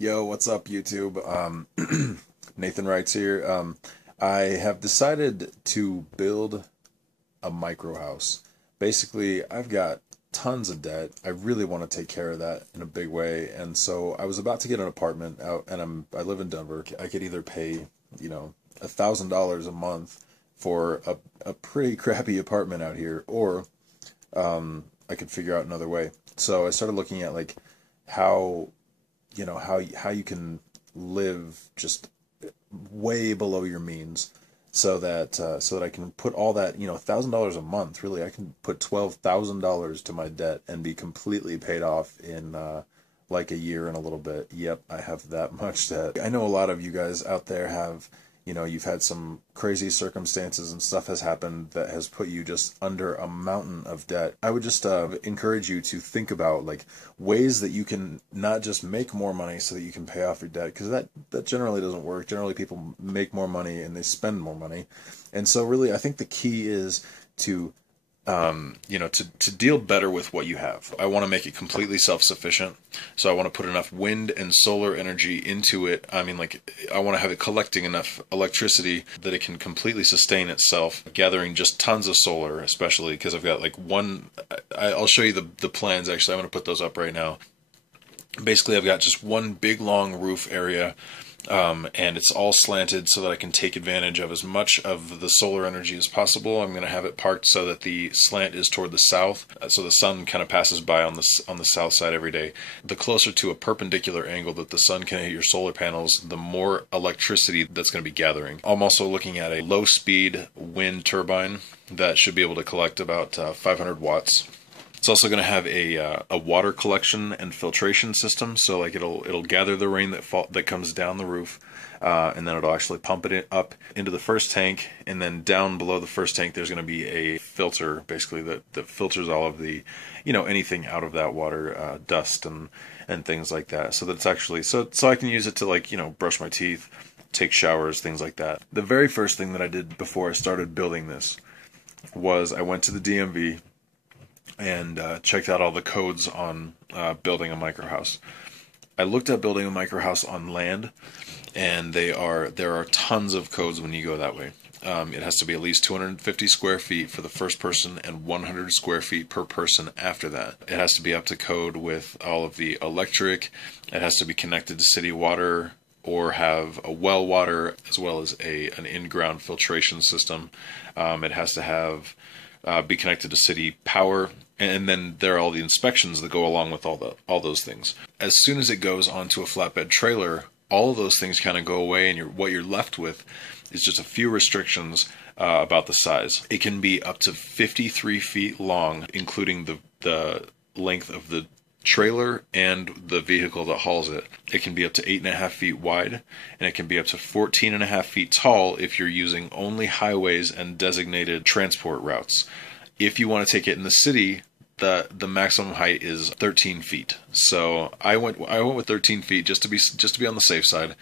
Yo, what's up, YouTube? Nathan Wrights here. I have decided to build a micro house. Basically, I've got tons of debt. I really want to take care of that in a big way, and so I was about to get an apartment out, and I live in Denver. I could either pay, $1,000 a month for a pretty crappy apartment out here, or I could figure out another way. So I started looking at like how how you can live just way below your means so that I can put all that, $1,000 a month, really I can put $12,000 to my debt and be completely paid off in like a year and a little bit. Yep, I have that much debt. I know a lot of you guys out there have, you've had some crazy circumstances and stuff has happened that has put you just under a mountain of debt. I would just encourage you to think about like ways that you can not just make more money so that you can pay off your debt, because that generally doesn't work. Generally, people make more money and they spend more money, and so really, I think the key is to to deal better with what you have. I want to make it completely self-sufficient. So I want to put enough wind and solar energy into it. I mean, like, I want to have it collecting enough electricity that it can completely sustain itself, gathering just tons of solar, especially because I've got like I'll show you the plans. Actually, I'm going to put those up right now. Basically, I've got just one big long roof area, and it's all slanted so that I can take advantage of as much of the solar energy as possible. I'm going to have it parked so that the slant is toward the south, so the sun kind of passes by on the south side every day. The closer to a perpendicular angle that the sun can hit your solar panels, the more electricity that's going to be gathering. I'm also looking at a low-speed wind turbine that should be able to collect about 500 watts. It's also going to have a water collection and filtration system, so like it'll gather the rain that comes down the roof, and then it'll actually pump it up into the first tank, and then down below the first tank there's going to be a filter, basically that filters all of the, anything out of that water, dust and things like that. So that it's actually so I can use it to like brush my teeth, take showers, things like that. The very first thing that I did before I started building this was I went to the DMV and checked out all the codes on building a microhouse. I looked at building a microhouse on land, and there are tons of codes when you go that way. It has to be at least 250 square feet for the first person and 100 square feet per person after that. It has to be up to code with all of the electric. It has to be connected to city water or have a well water as well as an in-ground filtration system. It has to have be connected to city power, and then there are all the inspections that go along with all those things. As soon as it goes onto a flatbed trailer, all of those things kind of go away, and what you're left with is just a few restrictions about the size. It can be up to 53 feet long, including the length of the trailer and the vehicle that hauls it. It can be up to 8.5 feet wide, and it can be up to 14.5 feet tall if you're using only highways and designated transport routes. If you want to take it in the city, the maximum height is 13 feet. So I went with 13 feet just to be on the safe side,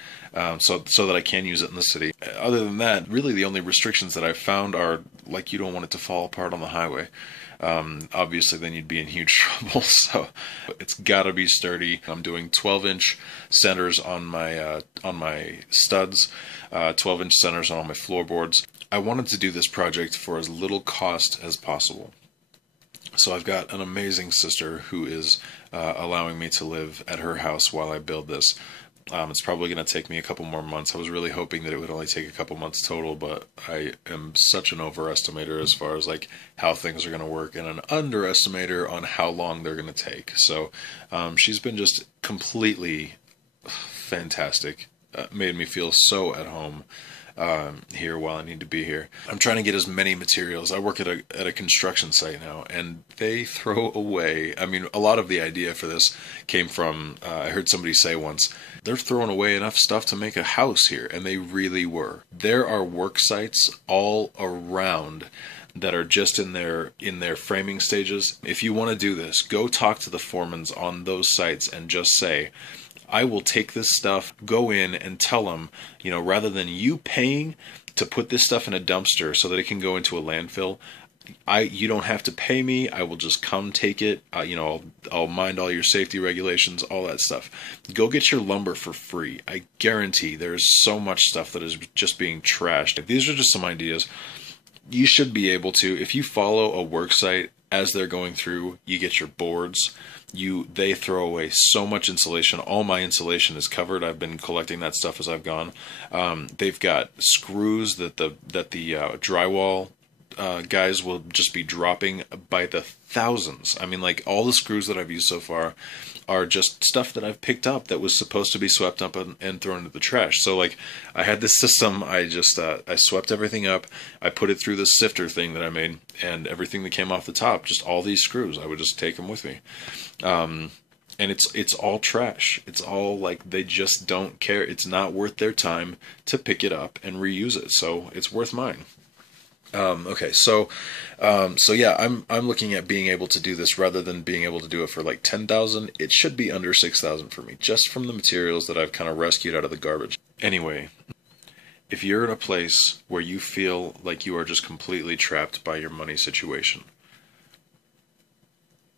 so that I can use it in the city. Other than that, really the only restrictions that I've found are like you don't want it to fall apart on the highway. Obviously then you'd be in huge trouble, so it's gotta be sturdy. I'm doing 12-inch centers on my studs, 12-inch centers on all my floorboards. I wanted to do this project for as little cost as possible. So I've got an amazing sister who is allowing me to live at her house while I build this. It's probably going to take me a couple more months. I was really hoping that it would only take a couple months total, but I am such an overestimator as far as like how things are going to work, and an underestimator on how long they're going to take. So she's been just completely fantastic. Made me feel so at home here while I need to be here. I'm trying to get as many materials. I work at a construction site now, and they throw away. I mean, a lot of the idea for this came from, I heard somebody say once, they're throwing away enough stuff to make a house here, and they really were. There are work sites all around that are just in their framing stages. If you want to do this, go talk to the foremans on those sites and just say, I will take this stuff, go in and tell them, rather than you paying to put this stuff in a dumpster so that it can go into a landfill, you don't have to pay me. I will just come take it. I'll mind all your safety regulations, all that stuff. Go get your lumber for free. I guarantee there's so much stuff that is just being trashed. These are just some ideas. You should be able to, if you follow a work site as they're going through, you get your boards. They throw away so much insulation. All my insulation is covered. I've been collecting that stuff as I've gone. They've got screws that the drywall guys will just be dropping by the thousands. I mean, like, all the screws that I've used so far are just stuff that I've picked up that was supposed to be swept up and thrown into the trash. So, like, I had this system. I just I swept everything up. I put it through the sifter thing that I made, and everything that came off the top, just all these screws, I would just take them with me. And it's all trash. It's all, like, they just don't care. It's not worth their time to pick it up and reuse it. So it's worth mine. Okay, so yeah, I'm looking at being able to do this rather than being able to do it for like 10,000. It should be under 6,000 for me, just from the materials that I've kind of rescued out of the garbage. Anyway, if you're in a place where you feel like you are just completely trapped by your money situation,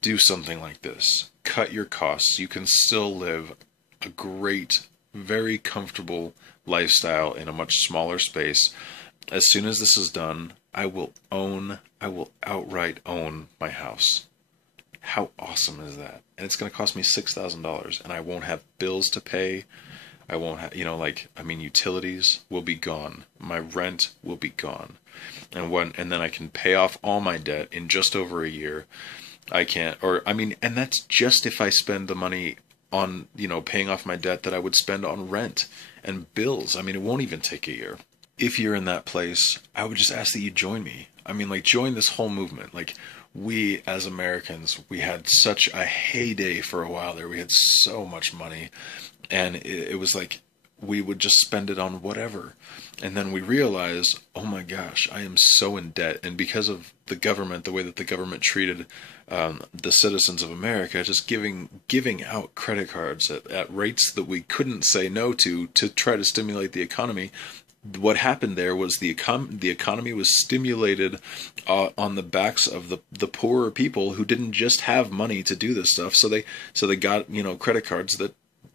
do something like this. Cut your costs. You can still live a great, very comfortable lifestyle in a much smaller space. As soon as this is done, I will outright own my house. How awesome is that? And it's going to cost me $6,000, and I won't have bills to pay. I won't have, utilities will be gone. My rent will be gone. And then I can pay off all my debt in just over a year. And that's just if I spend the money on, paying off my debt that I would spend on rent and bills. I mean, it won't even take a year. If you're in that place, I would just ask that you join me. I mean, like, join this whole movement. Like, we as Americans, we had such a heyday for a while there. We had so much money, and it was like we would just spend it on whatever. And then we realized, oh my gosh, I am so in debt. And because of the government, the way that the government treated the citizens of America, just giving out credit cards at rates that we couldn't say no to try to stimulate the economy. What happened there was the economy was stimulated on the backs of the poorer people who didn't just have money to do this stuff. So they got credit cards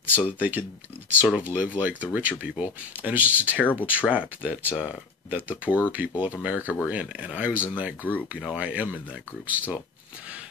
so that they could sort of live like the richer people. And it's just a terrible trap that the poorer people of America were in. And I was in that group. I am in that group still.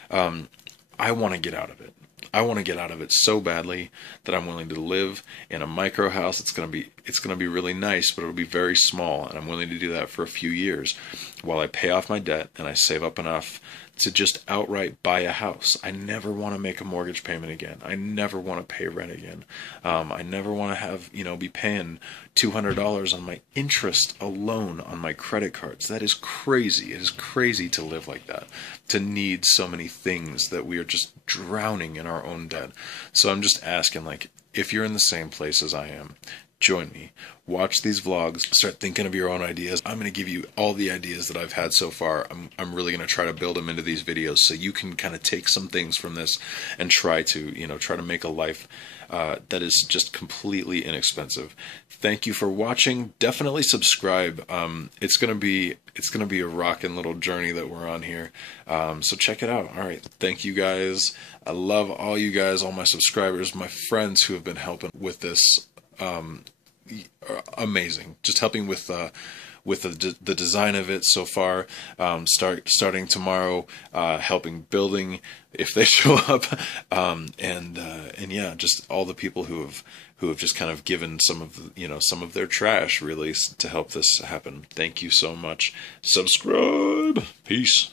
I want to get out of it. I want to get out of it so badly that I'm willing to live in a micro house. It's going to be really nice, but it'll be very small, and I'm willing to do that for a few years while I pay off my debt and I save up enough to just outright buy a house. I never want to make a mortgage payment again. I never want to pay rent again. I never want to have, be paying $200 on my interest alone on my credit cards. That is crazy. It is crazy to live like that, to need so many things that we are just drowning in our own debt. So I'm just asking, like, if you're in the same place as I am, join me. Watch these vlogs. Start thinking of your own ideas. I'm going to give you all the ideas that I've had so far. I'm really going to try to build them into these videos so you can kind of take some things from this and try to make a life that is just completely inexpensive. Thank you for watching. Definitely subscribe. It's gonna be a rockin' little journey that we're on here. So check it out. All right. Thank you guys. I love all you guys, all my subscribers, my friends who have been helping with this. Amazing. Just helping with the design of it so far. Starting tomorrow, helping building if they show up, and yeah, just all the people who have just kind of given some of their trash really to help this happen. Thank you so much. Subscribe. Peace.